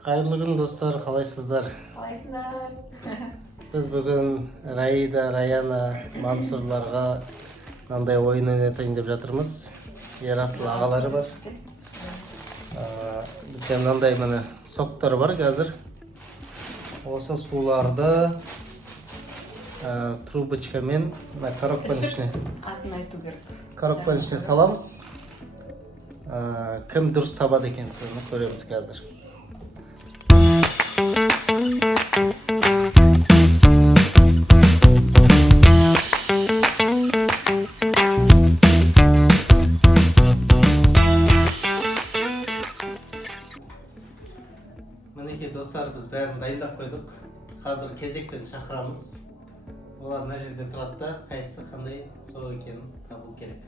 Қайырлы күн достар, қалайсыздар? Қалайсыздар? Біз бүгін Раида, Раяна, Мансурларға мынандай ойын ойнатайын деп жатырмыз. Ерасыл ағалары бар. Бізде мынандай міне соктар бар қазір. Осы суларды трубочкамен коробканың ішіне Атын айту керек. коробканың ішіне саламыз. Кім дұрыс табады екен, соны көреміз қазір. Мінекей достар, біз бәрін дайындап қойдық. Қазір кезекпен шақырамыз. Олар мына жерде тұрады да, қайсысы қандай су екенін табу керек.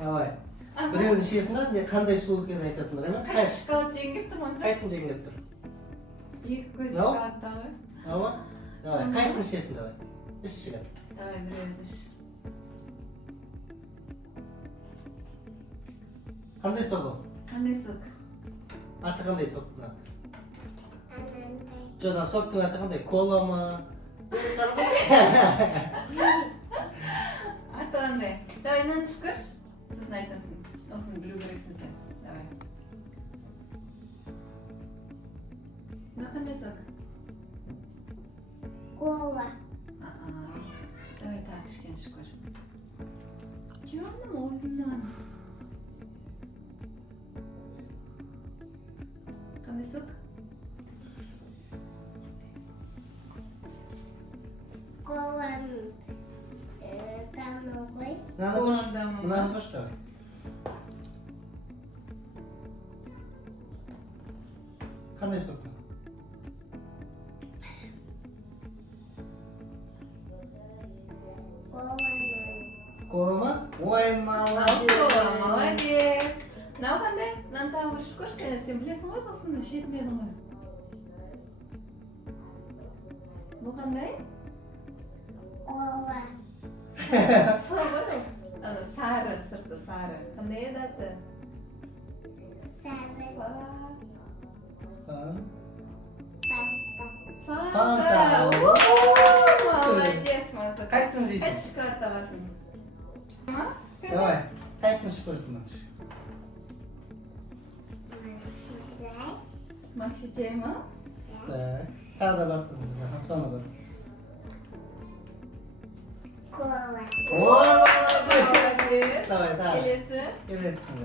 Давай. Біреудің ішесің да, қандай су екенін айтасыңдар, ма? Қайсы шоколад жеген кеп тұр ма? Қайсың жеген кеп тұр? Екі көз шоколадтағы. Ама? Давай, қайсың ішесің, давай. Іш шығар. Давай, біреуді іш. Қандай сок ол? Қандай сок? Аты қандай соктың аты? Жона, соктың аты қандай? Кола ма? Аты қандай? Давай, мынаны ішіп көрші. Сосын айтасың. Осыны білу керексің сен. Давай. Мына қандай сок? Кола. Давай так, кішкене ішіп көр. Жаным, өзіңнен. Қандай сок? Коланың тамы ғой. Мынаны қош давай. Қандай сок? Кола ма? Ой, Молодец! Мынау қандай? Мынаны тағы бір ішіп көрші, кәне сен білесің ғой, осыны ішетін едің ғой. Бұл қандай? Кола. Ана сары, сырты сары. Қандай еді аты? Сары. Фанта. Фанта. Молодец, Мансур. Қайсысын жейсің? Қайсы шоколад табасың? Давай, қайсысын ішіп көрсің маңшы? Макси чай ма? Так, тағы да басқасын. Соны көр. Кола. Молодец. Давай, тағы. Келесі. Келесісің.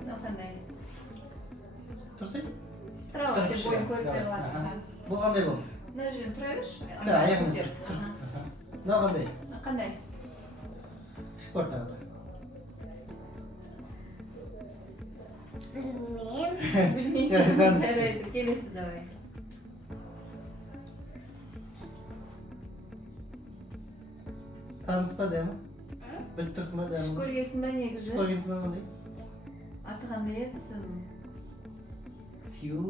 Мынау қандай? Тұрсай? Тұра ма, сен бойын көріп берілады. Бұл қандай бұл? Мына жерден тұра берші. Аяғын көтер. Мынау қандай? Қандай? Ішіп көр тағы. Білмеймін. Білмейсің. Жарайды, келесі давай. Таныс па дәмі? Біліп тұрсың ба дәмі? Ішіп көргенсің ба негізі? Ішіп көргенсің ба қандай? Аты қандай еді сен? Фью.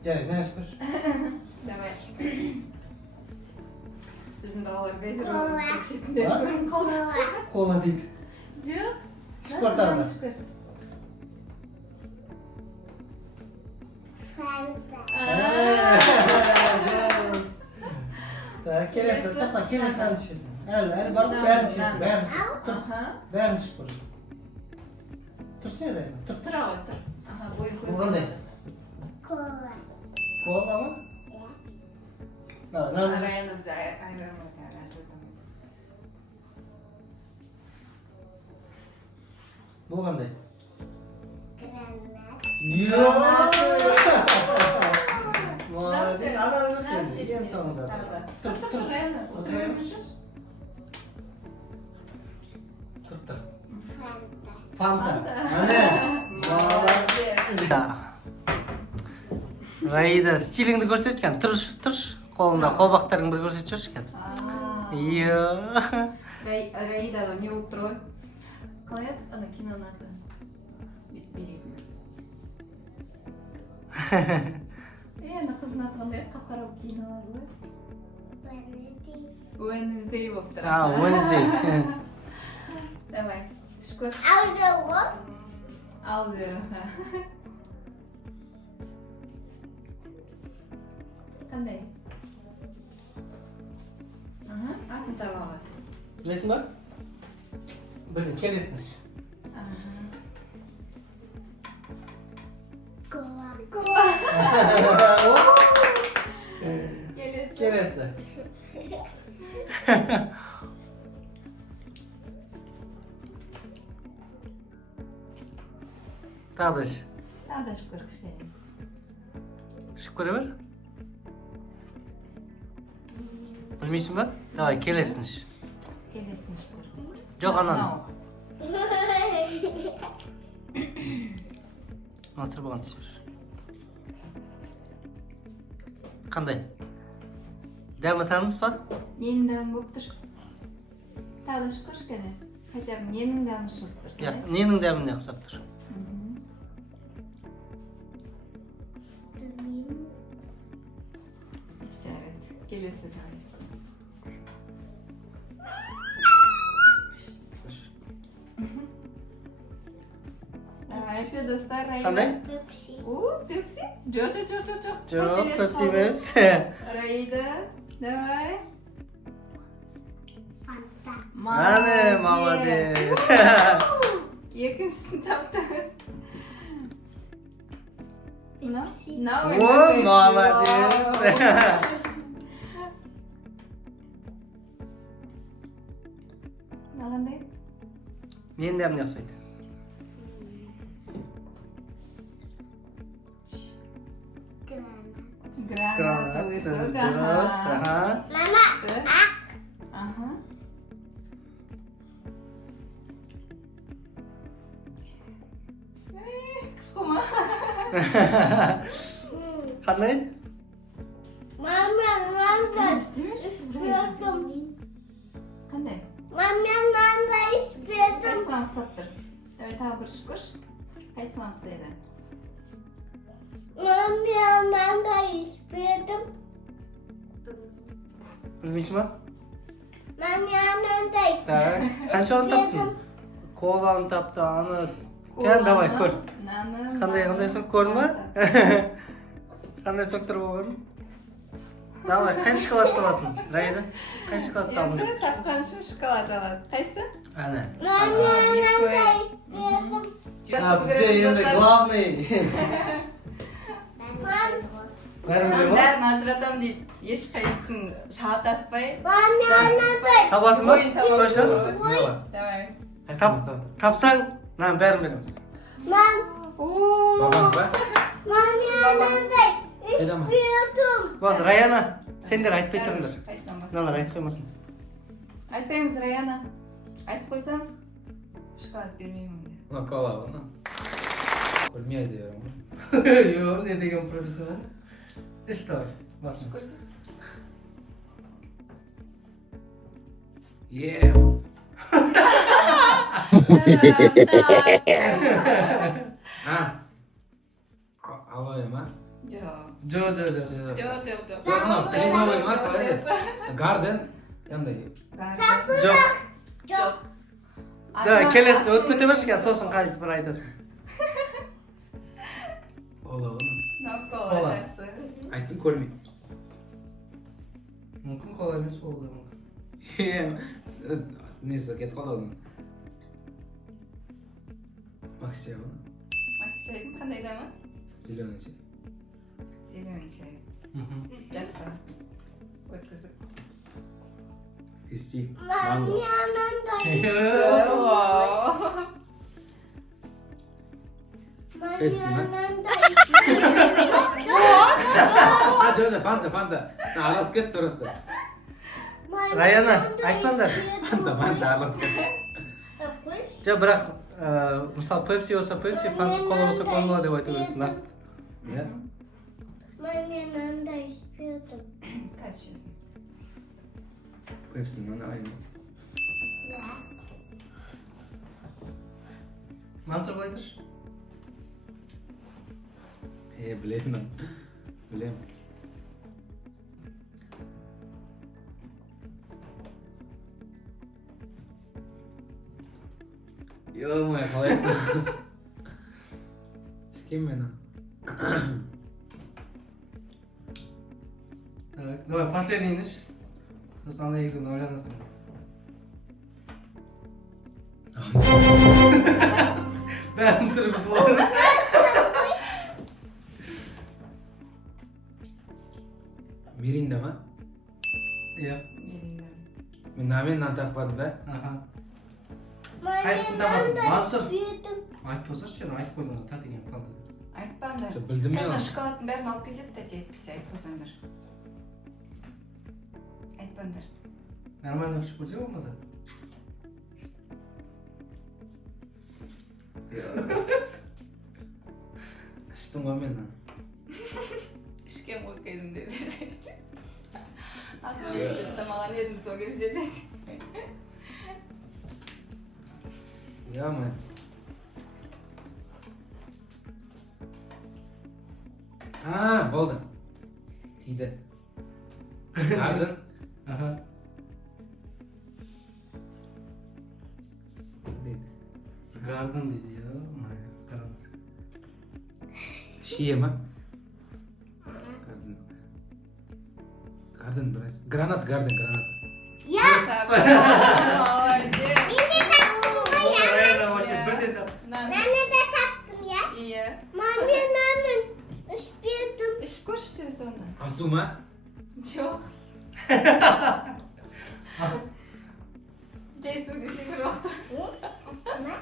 Жарайды, мені ішіп көрші. Давай. Біздің балалар Кола. газировка ішетіндер көрім қалды. Кола дейді. Жоқ. Ішіп көр тағы да. Ішіп көр. Фанта. Так, келесі, тоқта, келесінен ішесің. Әлі бар ғой, бәрін ішесің, бәрін ішесің. Тұр, бәрін ішіп көресің. Тұрсың еді, тұр. Тұра ғой, тұр. Бойын Бұл көріп. қандай? Кола. Кола ма? Иә. Раяна бізде айырмайды. Бұл қандай? Гранат. Молодец, ананың ішесің. Ең соңында. Тұр, Раяна. Отыра бермеші? Тұрып тұр. Фанта. Фанта. Міне. Молодец. Раида, стиліңді көрсеткен. Тұрш. Қолыңда қолбақтарың бір көрсетіп жүрші екен. Ио. Раидаға не болып тұр ғой? Қалай еді? Ана киноның аты. Берейін. Ана қыздың аты қандай еді? Қап-қара болып киініп алады ғой. Wednesday болып тұр. Wednesday. Давай. Шүкір. Аузы. Аузы. Қандай? Атын таба ғой. Білесің ба? Білін, келесің. Кола. Кола. Келесі. Тағдыш. Тағы да шүкір кішкене. Шүкірі бар? Білмейсің ба? Давай, келесіңш. Келесін шүкір. Жоқ, анан. Отыр болған тиіспір. Қандай? Дәмі таныс ба? Ненің дәмі болып тұр? Тағы да шүкір кішкене. Хотя бы ненің дәмі шығып тұр. Яқ, ненің дәміне ұқсап тұр? Evet, келесі давай. Давайте, достар, Раида. Қандай? Пепси. Пепси? Жоқ. Жоқ, пепси емес. Раида, давай. Фанта. Ане, молодец. Екіншісін тапты. Пепси. О, молодец. Мағандай? Ненің дәміне ұқсайды? Граната высоко. Дұрыс, аха. Мама. Ақ. Ага. Қышқыма. Қандай? Мама, мама. İstemiyorsun. Қандай? Мама, мама, испедім. Қайсыған ұқсап тұр? Давай тағы бір шүкір. Қайсыған ұқсайды? Мама, мама, испедім. Білмейсің ба? Мама, мама, Так, қаншаны таптың? Коланы тапты, аны. Кән, давай, көр. Қандай сок көрдің ба? Қандай соктар болған? Давай, қай шоколадты аласың? Раида, қай шоколадты алдың? Енді тапқан үшін шоколад алады. Қайсы? Әне. мама, мама, испедім. Бізде енді главный. Бәрін біле ма? Бәрін ажыратам дейді. Ешқайсысын шатаспай. Мама, мама. Табасың ба? Ойын табамын. Точно? Давай. Тапсаң, бәрін береміз. Мама, Ооо. мама, испедім. Болды, Раяна, сендер айтпай тұрыңдар. Қайсыған бас? Мыналар айтып қоймасын. Айтпаймыз, Раяна. Айтып қойсам, шоколад бермеймін де. Мына кола ғой, көрмейді берем ғой. Йо, не деген профессионал? Іш давай, басын. Көрсін. Алой ма? Жоқ. Жо. Жоқ. Анау кремовый ма қалай? Гарден қандай? Жоқ. Жоқ. Давай, келесін өтіп кете берші, сосын қайтып бір айтасың. Кола ғой. Кола Кола. жақсы. Айттым көрмей. Мүмкін кола емес болуы мүмкін. Несі кетіп қалды ғой. Максия ғой. Макс чайдың қандай дәмі? Зеленый чай. Зеленый чай. Жақсы. Өткіздік. Исти. Мама, Манго. Пепси ма? Жоқ, фанта. Араласып кетті просто. Раяна, айтпаңдар. Фанта араласып кетті. Жоқ, бірақ, мысалы, пепси болса пепси, фанта кола болса кола деп айту керексің, нақты. Иә? Мама, испедім. Қазір жесін. Пепси ма, давай. Мансұр былай тұршы. Білемін. Ё-моё, қалай айттың? Ішкем мен. Так, давай последний іш. Сосын андай екі күн ойланасың. Бәрін түріп сұлады. Миринда ма? Иә. Миринда. Мен нан таппадым да. Аха. Маме, Қайсысын табасың? мынандай Мансұр. büyüdüm. Айтып болсашы сен айтып қойдың тат екен қалды. Айтпаңдар. Білдім мен. Қазір шоколадтың бәрін алып кетеді тәте айтпаса айтпасаңдар. Айтпаңдар. Нормально ішіп көрсе болмаса. Іштім ғой мен. Ішкен ғой кезінде десе. Ақылы жаттамаған едім сол кезде десе. Ё-моё. Болды. Тиді. Гарден. Аха. Гарден дейді, иә. Қараңдар. Шие ма? Гарден біраз. Гранат. Yes. Молодец. Райана вообще бірден тап. Ben de taktım ya. Iya. Mami, mami. Üspüyordum. İşip көрші сен соны. Асу ма? Жоқ. Жай су десе көріп оқты. Aslında.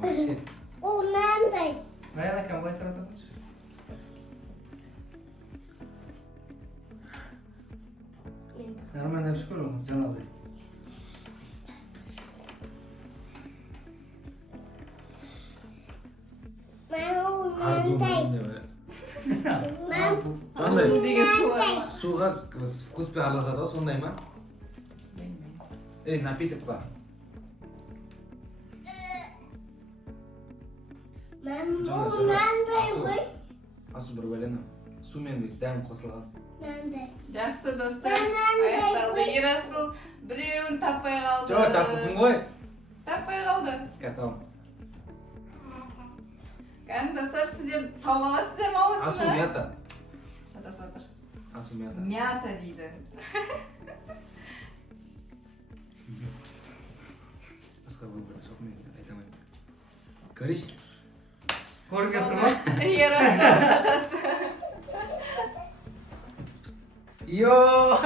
Вообще. O nerede? Райана кәм былай тұра тұрыңызшы. Нормально ішіп көріңіз, жаңағыдай. Ben o Азу ма? nerede? Ben Қандай? Деген су бар ма? Суға вкуспен араласады ғой, сондай ма? Напиток бар. Ben Canım, o söyle. nerede? Асу бір бәлені. Сумен дәм қосылған. Nerede? Жақсы достар. Ben nerede? Аяқталды. Ерасыл біреуін таппай қалды. Жоқ, тапқыздың ғой. Таппай қалды. Кәтал. Кәні достар, сіздер тауып аласыздар ма осыны? Асу мята. Шатасып отыр. Асу мята. Мята дейді. Басқа выбор жоқ мен айта алмаймын. Көрейш? Көріп кеп тұр ма? Ерасыл шатасты. Йоо!